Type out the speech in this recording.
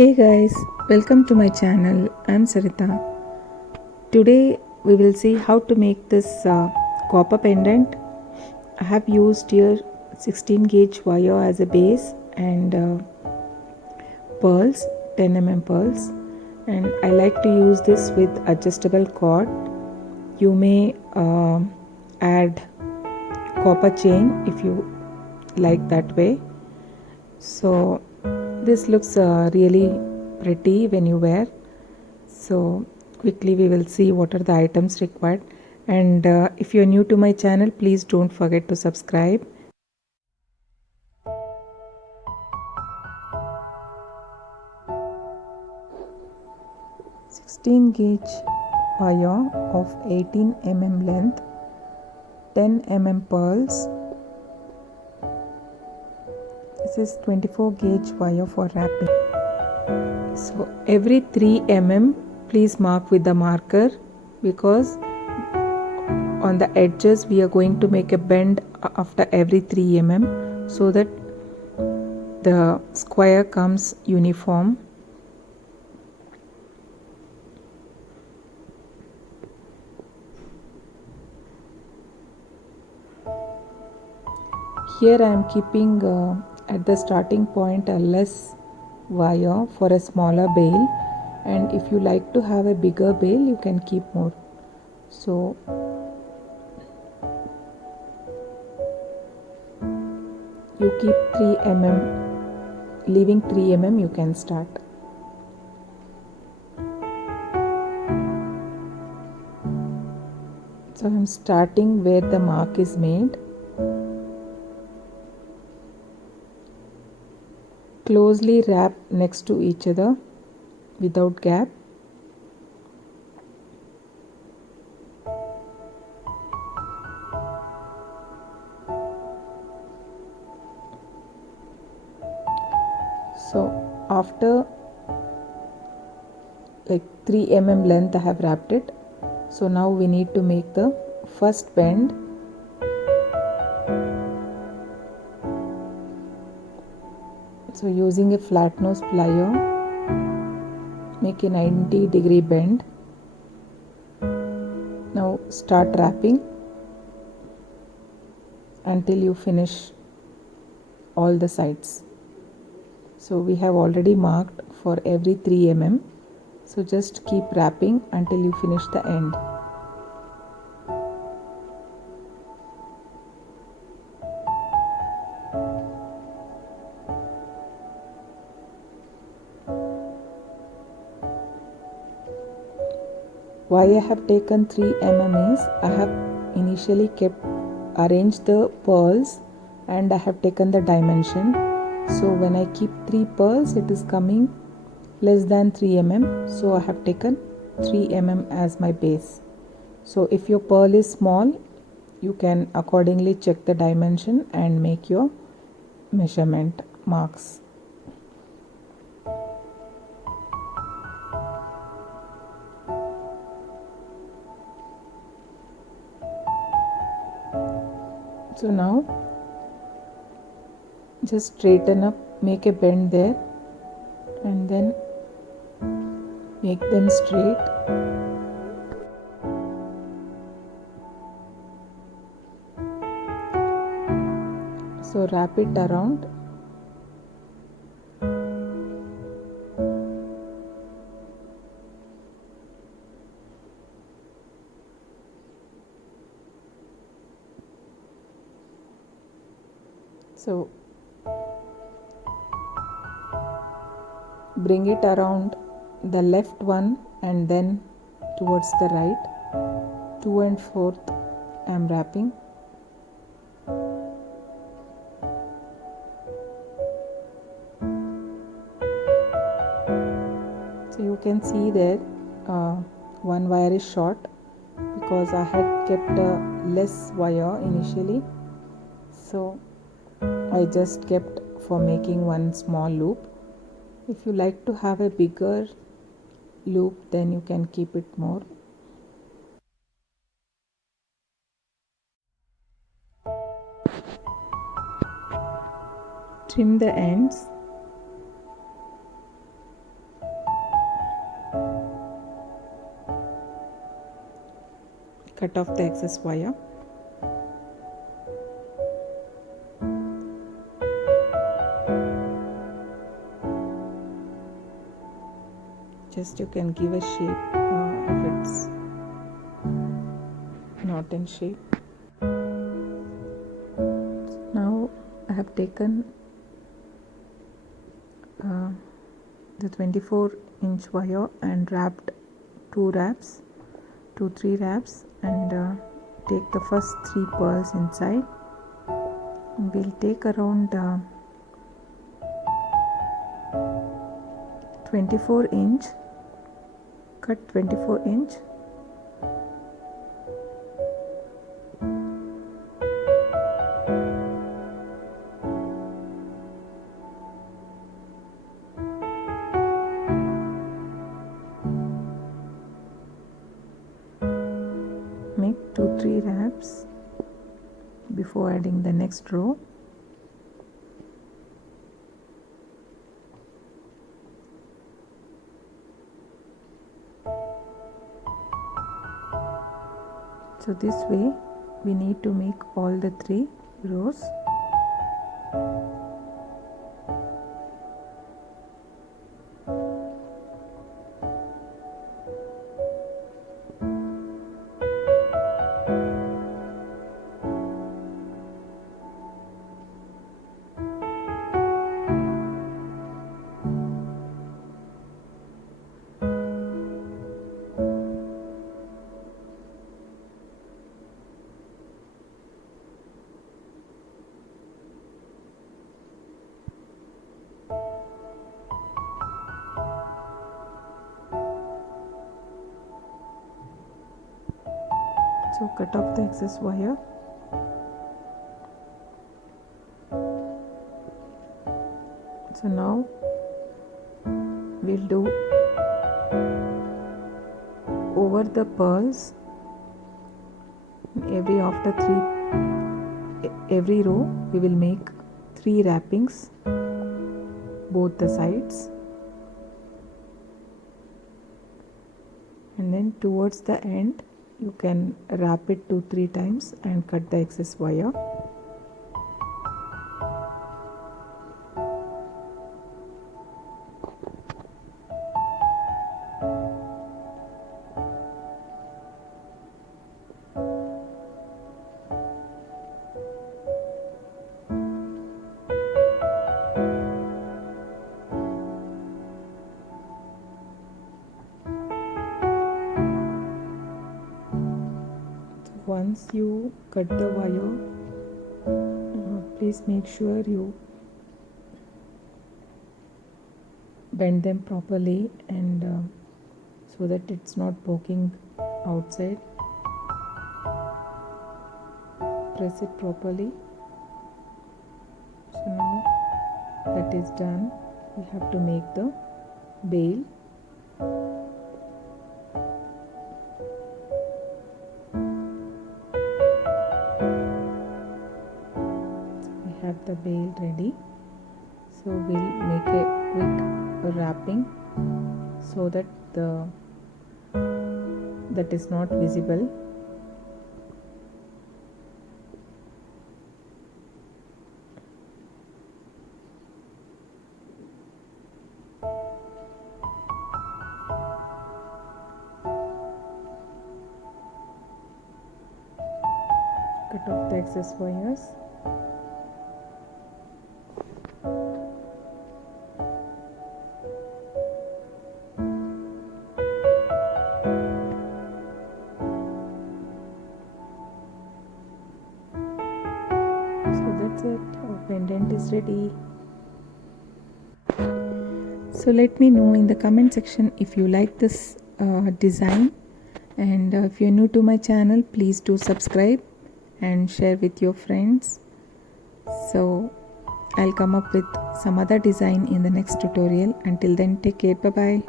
Hey guys, welcome to my channel. I'm Sarita. Today we will see how to make this copper pendant. I have used here 16 gauge wire as a base and pearls, 10 pearls, and I like to use this with adjustable cord. You may add copper chain if you like that way. So this looks really pretty when you wear. So quickly we will see what are the items required, and if you're new to my channel, please don't forget to subscribe. Sixteen gauge wire of 18 length, 10 pearls. This is 24 gauge wire for wrapping. So every 3 please mark with the marker, because on the edges we are going to make a bend after every 3 so that the square comes uniform. Here I am keeping at the starting point a less wire for a smaller bale, and if you like to have a bigger bale you can keep more. So you keep 3 leaving 3 you can start. So I am starting where the mark is made. Closely wrap next to each other without gap. So after like 3 length I have wrapped it. So now we need to make the first bend. So using a flat nose plier, make a 90-degree bend. Now start wrapping until you finish all the sides. So we have already marked for every 3 so just keep wrapping until you finish the end. Why I have taken 3 is I have initially arranged the pearls and I have taken the dimension. So when I keep 3 pearls, it is coming less than 3 so I have taken 3 as my base. So if your pearl is small, you can accordingly check the dimension and make your measurement marks. So now just straighten up, make a bend there and then make them straight. So wrap it around. So bring it around the left one and then towards the right. 2 and 4 I am wrapping. So you can see there one wire is short because I had kept less wire initially. So I just kept for making one small loop. If you like to have a bigger loop, then you can keep it more. Trim the ends. cut off the excess wire. Just you can give a shape if it's not in shape. Now I have taken the 24-inch wire and wrapped 3 wraps, and take the first 3 pearls inside. We'll take around 24-inch, cut 24-inch, make 2-3 wraps before adding the next row. So this way we need to make all the 3 rows. So cut off the excess wire. So now we'll do over the pearls every row we will make 3 wrappings both the sides, and then towards the end you can wrap it 2-3 times and cut the excess wire. Once you cut the wire, please make sure you bend them properly, and so that it's not poking outside. Press it properly. So now that is done, we have to make the bail. Have the bail ready, so we'll make a quick wrapping so that that is not visible. Cut off the excess wires. So that's it, our pendant is ready. So let me know in the comment section if you like this design, and if you're new to my channel, please do subscribe and share with your friends. So I'll come up with some other design in the next tutorial. Until then, take care, bye bye.